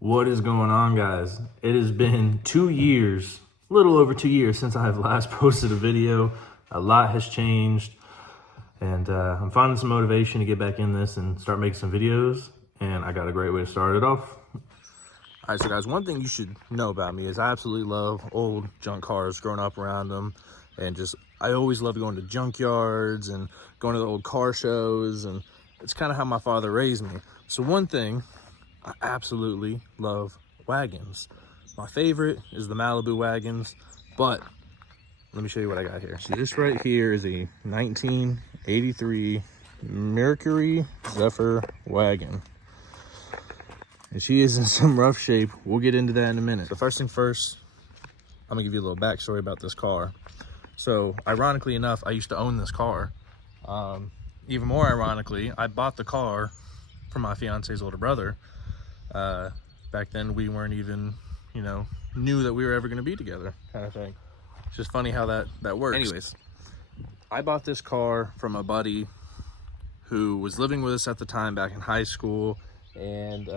What is going on, guys? It has been 2 years, a little over 2 years since I have last posted a video. A lot has changed, and I'm finding some motivation to get back in this and start making some videos, and I got a great way to start it off. All right, so guys, one thing you should know about me is I absolutely love old junk cars, growing up around them, and I always loved going to junkyards and going to the old car shows, and it's kind of how my father raised me. So one thing, I absolutely love wagons. My favorite is the Malibu wagons, but let me show you what I got here. So this right here is a 1983 Mercury Zephyr wagon. And she is in some rough shape. We'll get into that in a minute. So first thing first, I'm gonna give you a little backstory about this car. So ironically enough, I used to own this car. Even more ironically, I bought the car from my fiance's older brother. Back then we weren't even, knew that we were ever gonna be together, kind of thing. It's just funny how that works. Anyways, I bought this car from a buddy who was living with us at the time back in high school, and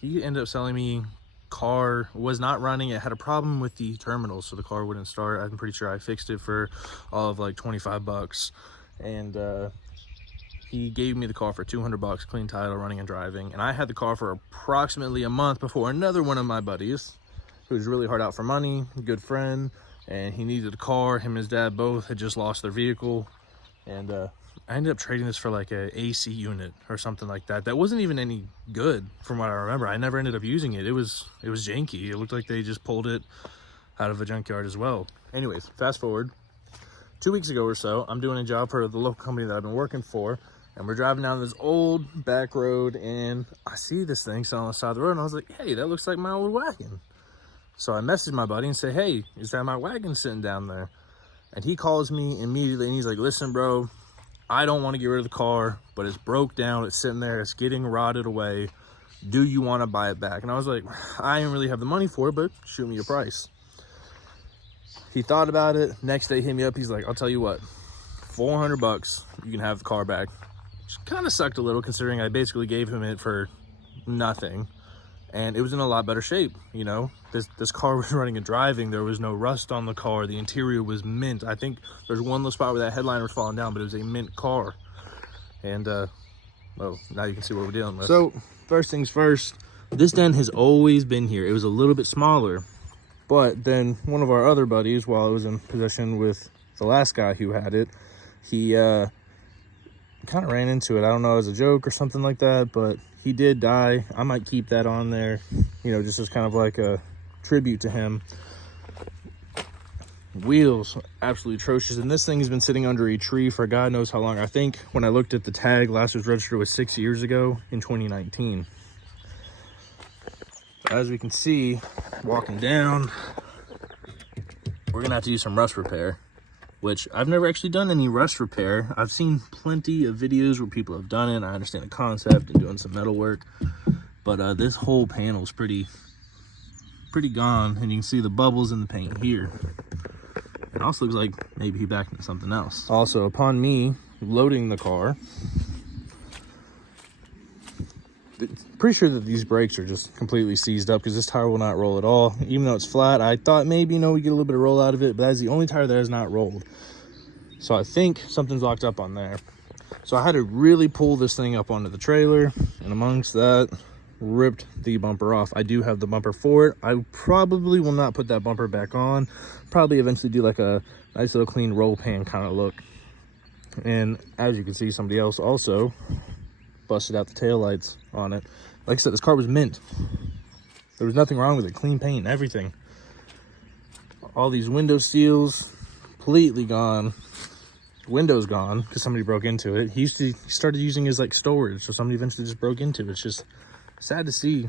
he ended up selling me car. Was not running. It had a problem with the terminal, so the car wouldn't start. I'm pretty sure I fixed it for all of like 25 bucks, and he gave me the car for 200 bucks, clean title, running and driving. And I had the car for approximately a month before another one of my buddies, who was really hard out for money, good friend, and he needed a car. Him and his dad both had just lost their vehicle, and I ended up trading this for like a AC unit or something like that. That wasn't even any good from what I remember. I never ended up using it. It was janky. It looked like they just pulled it out of a junkyard as well. Anyways, fast forward 2 weeks ago or so, I'm doing a job for the local company that I've been working for, and we're driving down this old back road, and I see this thing sitting on the side of the road, and I was like, hey, that looks like my old wagon. So I messaged my buddy and say, hey, is that my wagon sitting down there? And he calls me immediately, and he's like, listen, bro, I don't want to get rid of the car, but it's broke down, it's sitting there, it's getting rotted away. Do you want to buy it back? And I was like, I didn't really have the money for it, but shoot me a price. He thought about it. Next day, hit me up. He's like, I'll tell you what, 400 bucks, you can have the car back. Which kind of sucked a little, considering I basically gave him it for nothing. And it was in a lot better shape. This car was running and driving. There was no rust on the car. The interior was mint. I think there's one little spot where that headliner was falling down, but it was a mint car. And well, now you can see what we're dealing with. So first things first, this den has always been here. It was a little bit smaller, but then one of our other buddies, while I was in possession with the last guy who had it, he kind of ran into it. I don't know, as a joke or something like that, but he did die. I might keep that on there, just as kind of like a tribute to him. Wheels, absolutely atrocious. And this thing has been sitting under a tree for God knows how long. I think when I looked at the tag, last was registered was 6 years ago in 2019. As we can see, walking down, we're gonna have to do some rust repair, which I've never actually done any rust repair. I've seen plenty of videos where people have done it. I understand the concept and doing some metal work, but this whole panel is pretty gone, and you can see the bubbles in the paint here. It also looks like maybe he backed into something else. Also, upon me loading the car, pretty sure that these brakes are just completely seized up because this tire will not roll at all. Even though it's flat, I thought maybe, we get a little bit of roll out of it, but that is the only tire that has not rolled. So I think something's locked up on there. So I had to really pull this thing up onto the trailer, and amongst that, ripped the bumper off. I do have the bumper for it. I probably will not put that bumper back on. Probably eventually do like a nice little clean roll pan kind of look. And as you can see, somebody else also busted out the taillights on it. Like I said, this car was mint. There was nothing wrong with it. Clean paint and everything. All these window seals completely gone. Windows gone because somebody broke into it. He started using his like storage, so somebody eventually just broke into it. It's just sad to see,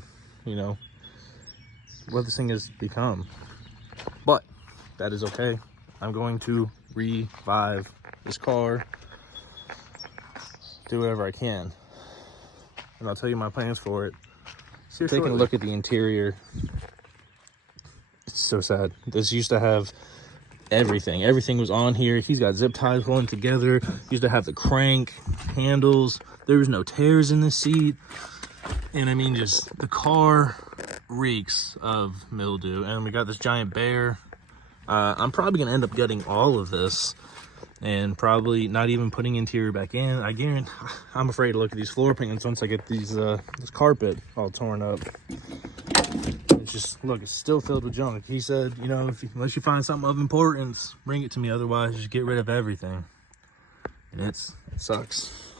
what this thing has become. But that is okay. I'm going to revive this car, do whatever I can, and I'll tell you my plans for it. Taking a look at the interior, it's so sad. This used to have everything was on here. He's got zip ties holding together. Used to have the crank handles. There was no tears in the seat. And I mean, just the car reeks of mildew. And we got this giant bear. I'm probably gonna end up gutting all of this and probably not even putting interior back in. I guarantee, I'm afraid to look at these floor pans once I get these this carpet all torn up. It's just, look, it's still filled with junk. He said, you know, unless you find something of importance, bring it to me. Otherwise, just get rid of everything. And it sucks.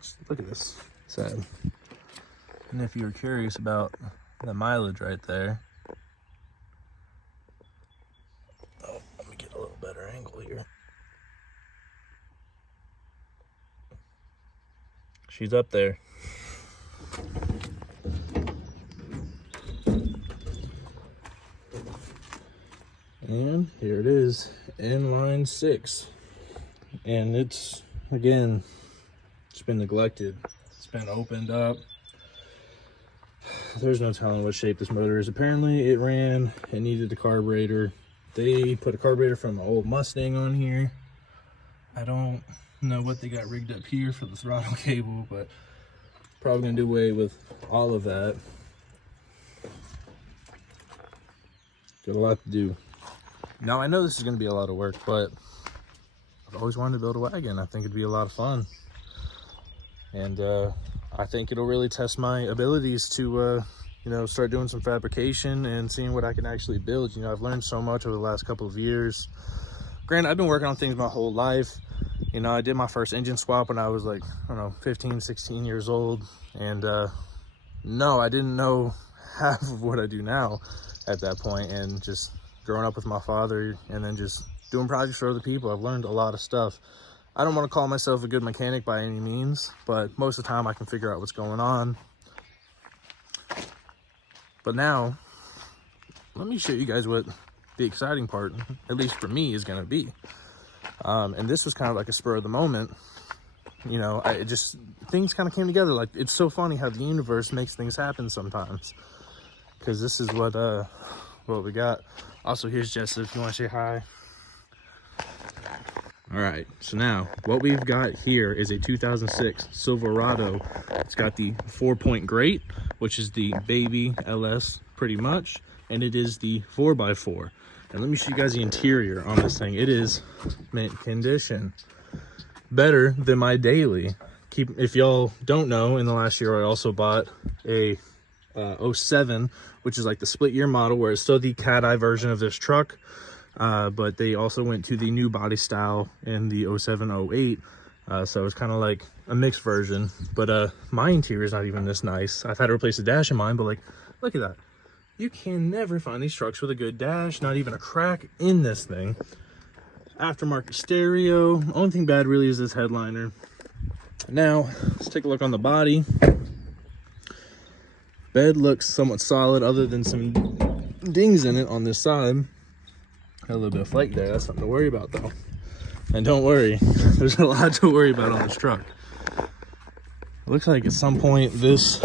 Just look at this. Sad. And if you're curious about the mileage right there. Oh, let me get a little better angle here. She's up there. And here it is, inline 6. And it's, again, it's been neglected. It's been opened up. There's no telling what shape this motor is. Apparently it needed a carburetor. They put a carburetor from an old Mustang on here. I don't know what they got rigged up here for the throttle cable, but probably gonna do away with all of that. Got a lot to do. Now I know this is gonna be a lot of work, but I've always wanted to build a wagon. I think it'd be a lot of fun. And I think it'll really test my abilities to you know, start doing some fabrication and seeing what I can actually build. You know, I've learned so much over the last couple of years. Granted, I've been working on things my whole life. You know, I did my first engine swap when I was like, I don't know, 15, 16 years old. And no, I didn't know half of what I do now at that point. And just growing up with my father and then just doing projects for other people, I've learned a lot of stuff. I don't want to call myself a good mechanic by any means, but most of the time I can figure out what's going on. But now, let me show you guys what the exciting part, at least for me, is gonna be. And this was kind of like a spur of the moment. You know, things kind of came together. Like, it's so funny how the universe makes things happen sometimes. Because this is what we got. Also, here's Jessa, if you want to say hi. All right, so now what we've got here is a 2006 Silverado. It's got the 4-point grate, which is the baby LS pretty much, and it is the 4x4. And let me show you guys the interior on this thing. It is mint condition, better than my daily. If y'all don't know, in the last year I also bought a 07, which is like the split year model, where it's still the cat eye version of this truck. But they also went to the new body style in the 07, 08. So it's kind of like a mixed version. But my interior is not even this nice. I've had to replace the dash in mine, but like, look at that. You can never find these trucks with a good dash, not even a crack in this thing. Aftermarket stereo. Only thing bad really is this headliner. Now, let's take a look on the body. Bed looks somewhat solid, other than some dings in it on this side. Got a little bit of flake there. That's something to worry about, though. And don't worry, there's a lot to worry about on this truck. It looks like at some point this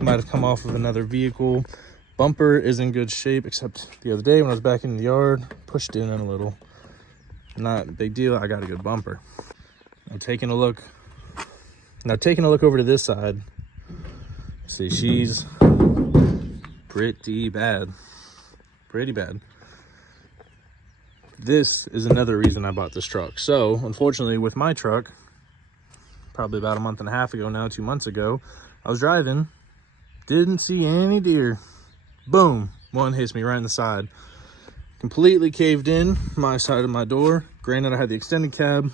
might have come off of another vehicle. Bumper is in good shape, except the other day when I was back in the yard, pushed in a little. Not a big deal. I got a good bumper. Now taking a look over to this side. See, she's pretty bad. Pretty bad. This is another reason I bought this truck. So, unfortunately, with my truck, probably about a month and a half ago now, 2 months ago, I was driving, didn't see any deer. Boom, one hits me right in the side. Completely caved in my side of my door. Granted, I had the extended cab,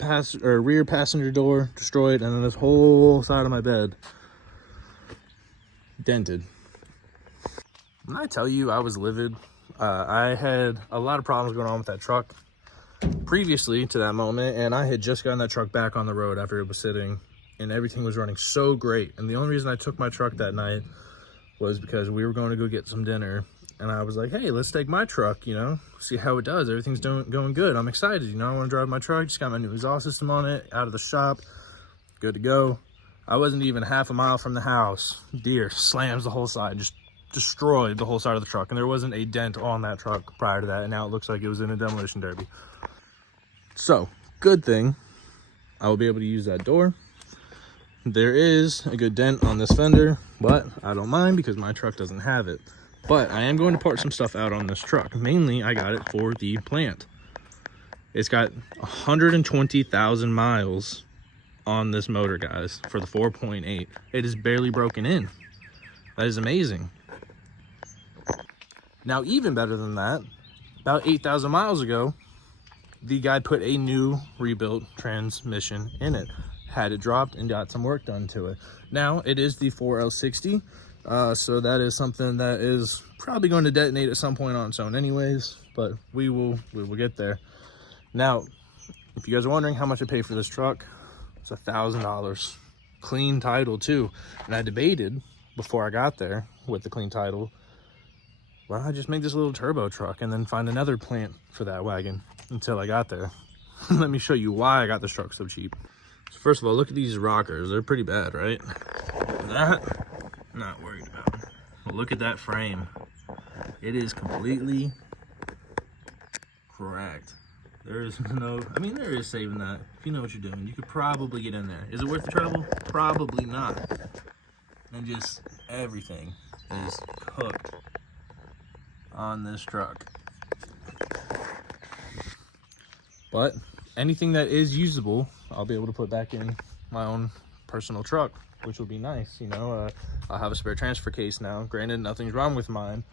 rear passenger door destroyed, and then this whole side of my bed dented. When I tell you I was livid, I had a lot of problems going on with that truck previously to that moment, and I had just gotten that truck back on the road after it was sitting, and everything was running so great. And the only reason I took my truck that night was because we were going to go get some dinner, and I was like, hey, let's take my truck, you know, see how it does. Everything's going good. I'm excited, you know, I want to drive my truck. Just got my new exhaust system on it, out of the shop, good to go. I wasn't even half a mile from the house. Deer slams the whole side, just destroyed the whole side of the truck, and there wasn't a dent on that truck prior to that, and now it looks like it was in a demolition derby. So, good thing I will be able to use that door. there is a good dent on this fender, but I don't mind because my truck doesn't have it. But I am going to part some stuff out on this truck. Mainly, I got it for the plant. It's got 120,000 miles on this motor, guys, for the 4.8. It is barely broken in. That is amazing. Now, even better than that, about 8,000 miles ago, the guy put a new rebuilt transmission in it. Had it dropped and got some work done to it. Now, it is the 4L60. So that is something that is probably going to detonate at some point on its own anyways, but we will get there. Now, if you guys are wondering how much I paid for this truck, it's $1,000. Clean title too. And I debated before I got there with the clean title, well, I just make this little turbo truck and then find another plant for that wagon until I got there. Let me show you why I got this truck so cheap. So first of all, look at these rockers. They're pretty bad, right? That, not worried about. But look at that frame. It is completely cracked. There is no, I mean, there is saving that. If you know what you're doing, you could probably get in there. Is it worth the trouble? Probably not. And just everything is cooked on this truck. But anything that is usable, I'll be able to put back in my own personal truck, which will be nice. You know, I'll have a spare transfer case now. Granted, nothing's wrong with mine.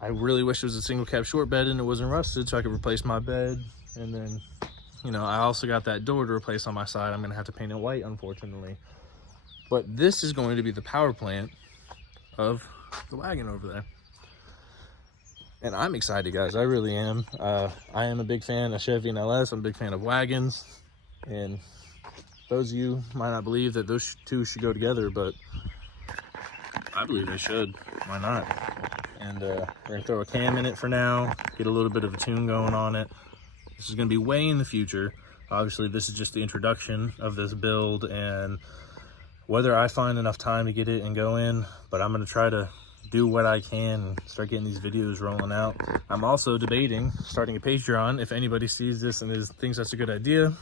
I really wish it was a single cab short bed and it wasn't rusted so I could replace my bed. And then, you know, I also got that door to replace on my side. I'm gonna have to paint it white, unfortunately. But this is going to be the power plant of the wagon over there. And I'm excited, guys. I really am. I am a big fan of Chevy and LS. I'm a big fan of wagons. And those of you might not believe that those two should go together, but I believe they should. Why not? And we're gonna throw a cam in it for now, get a little bit of a tune going on it. This is gonna be way in the future. Obviously, this is just the introduction of this build and whether I find enough time to get it and go in, but I'm gonna try to do what I can and start getting these videos rolling out. I'm also debating starting a Patreon if anybody sees this and thinks that's a good idea,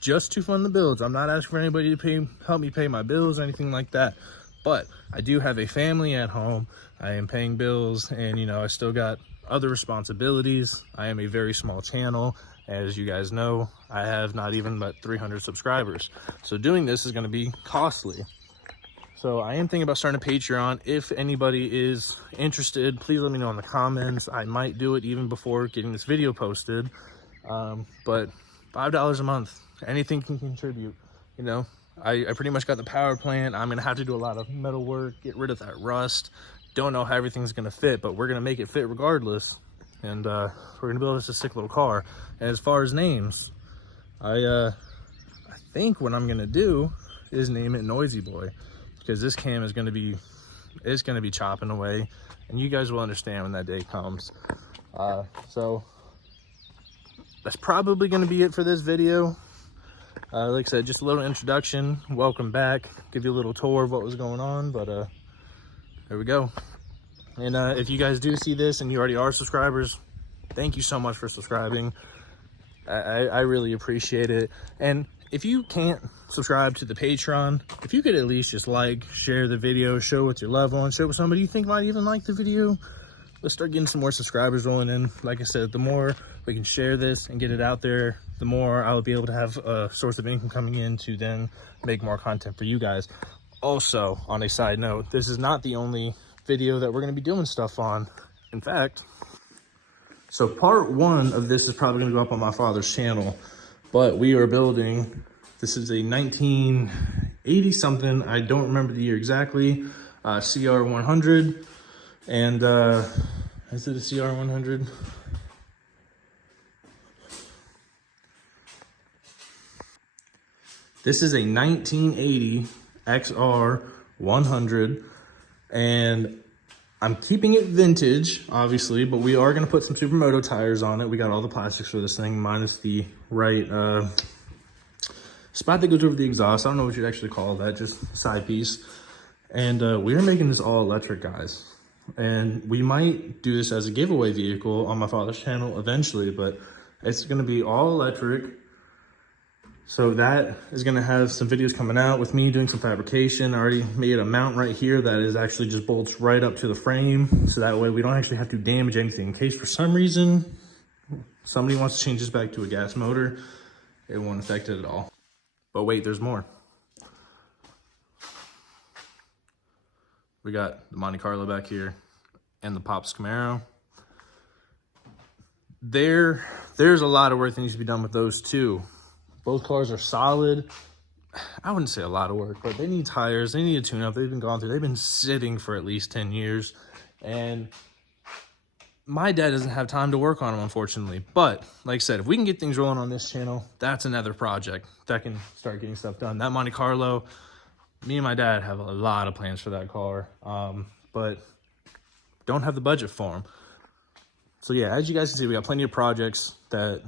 just to fund the builds. I'm not asking for anybody to help me pay my bills or anything like that. But I do have a family at home. I am paying bills and, you know, I still got other responsibilities. I am a very small channel. As you guys know, I have not even but 300 subscribers. So doing this is going to be costly. So I am thinking about starting a Patreon. If anybody is interested, please let me know in the comments. I might do it even before getting this video posted. But $5 a month, anything can contribute, you know. I pretty much got the power plant. I'm gonna have to do a lot of metal work, get rid of that rust. Don't know how everything's gonna fit, but we're gonna make it fit regardless. And we're gonna build us a sick little car. And as far as names, I think what I'm gonna do is name it Noisy Boy, because this cam is gonna be, it's gonna be chopping away, and you guys will understand when that day comes. So that's probably gonna be it for this video. Like I said, just a little introduction. Welcome back. Give you a little tour of what was going on, but there we go. And if you guys do see this and you already are subscribers, thank you so much for subscribing. I really appreciate it. And if you can't subscribe to the Patreon, if you could at least just like, share the video, show with your loved ones, share with somebody you think might even like the video. Let's start getting some more subscribers rolling in. Like I said, the more we can share this and get it out there, the more I'll be able to have a source of income coming in to then make more content for you guys. Also, on a side note, this is not the only video that we're going to be doing stuff on. In fact, so part one of this is probably going to go up on my father's channel, but we are building, this is a 1980 something, I don't remember the year exactly, CR100. And is it a CR100? This is a 1980 XR100, and I'm keeping it vintage, obviously, but we are going to put some Supermoto tires on it. We got all the plastics for this thing, minus the right spot that goes over the exhaust. I don't know what you'd actually call that, just side piece. And we're making this all electric, guys. And we might do this as a giveaway vehicle on my father's channel eventually, but it's going to be all electric. So that is gonna have some videos coming out with me doing some fabrication. I already made a mount right here that is actually just bolts right up to the frame. So that way we don't actually have to damage anything. In case for some reason, somebody wants to change this back to a gas motor, it won't affect it at all. But wait, there's more. We got the Monte Carlo back here and the Pops Camaro. There's a lot of work that needs to be done with those too. Both cars are solid. I wouldn't say a lot of work, but they need tires, they need a tune-up. They've been sitting for at least 10 years. And my dad doesn't have time to work on them, unfortunately. But like I said, if we can get things rolling on this channel, that's another project that can start getting stuff done. That Monte Carlo, me and my dad have a lot of plans for that car, but don't have the budget for them. So yeah, as you guys can see, we got plenty of projects that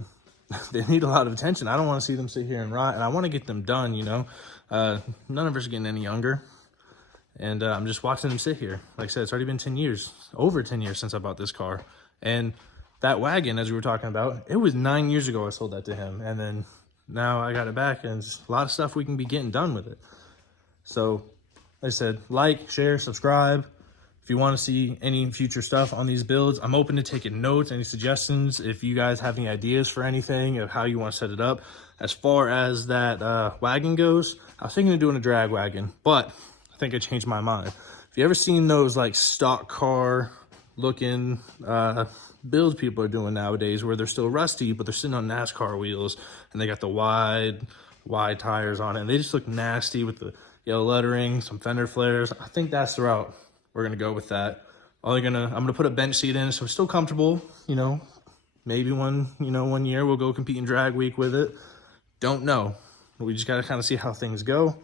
they need a lot of attention. I don't want to see them sit here and rot, and I want to get them done, you know. None of us are getting any younger, and I'm just watching them sit here. Like I said, it's already been 10 years, over 10 years since I bought this car. And that wagon, as we were talking about, it was 9 years ago I sold that to him, and then now I got it back, and there's a lot of stuff we can be getting done with it. So like I said, like, share, subscribe. If you want to see any future stuff on these builds, I'm open to taking notes, any suggestions. If you guys have any ideas for anything of how you want to set it up. As far as that wagon goes, I was thinking of doing a drag wagon, but I think I changed my mind. If you ever seen those like stock car looking builds people are doing nowadays where they're still rusty, but they're sitting on NASCAR wheels and they got the wide tires on it, and they just look nasty with the yellow lettering, some fender flares. I think that's the route we're gonna go with that. I'm gonna put a bench seat in so it's still comfortable, you know. Maybe one year we'll go compete in drag week with it. Don't know. We just gotta kind of see how things go.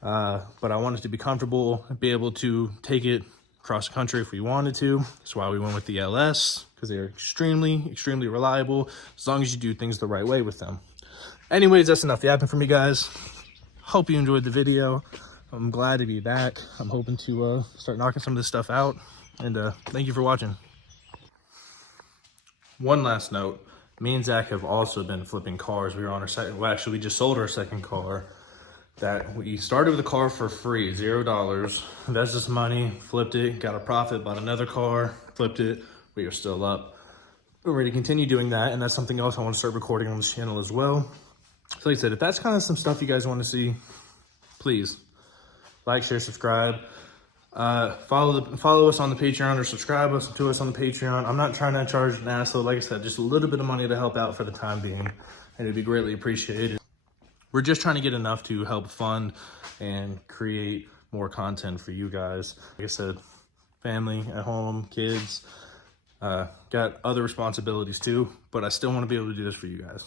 But I want it to be comfortable and be able to take it across the country if we wanted to. That's why we went with the LS, because they're extremely, extremely reliable as long as you do things the right way with them. Anyways, that's enough yapping for me, guys. Hope you enjoyed the video. I'm glad to be back. I'm hoping to start knocking some of this stuff out. And thank you for watching. One last note. Me and Zach have also been flipping cars. We were on our second, well, actually, we just sold our second car. That we started with a car for free, $0. Invested this money, flipped it, got a profit, bought another car, flipped it. We are still up. We're ready to continue doing that. And that's something else I want to start recording on this channel as well. So like I said, if that's kind of some stuff you guys want to see, please like, share, subscribe. Follow us on the Patreon or subscribe to us on the Patreon. I'm not trying to charge an asshole. Like I said, just a little bit of money to help out for the time being, and it'd be greatly appreciated. We're just trying to get enough to help fund and create more content for you guys. Like I said, family at home, kids, got other responsibilities too, but I still want to be able to do this for you guys.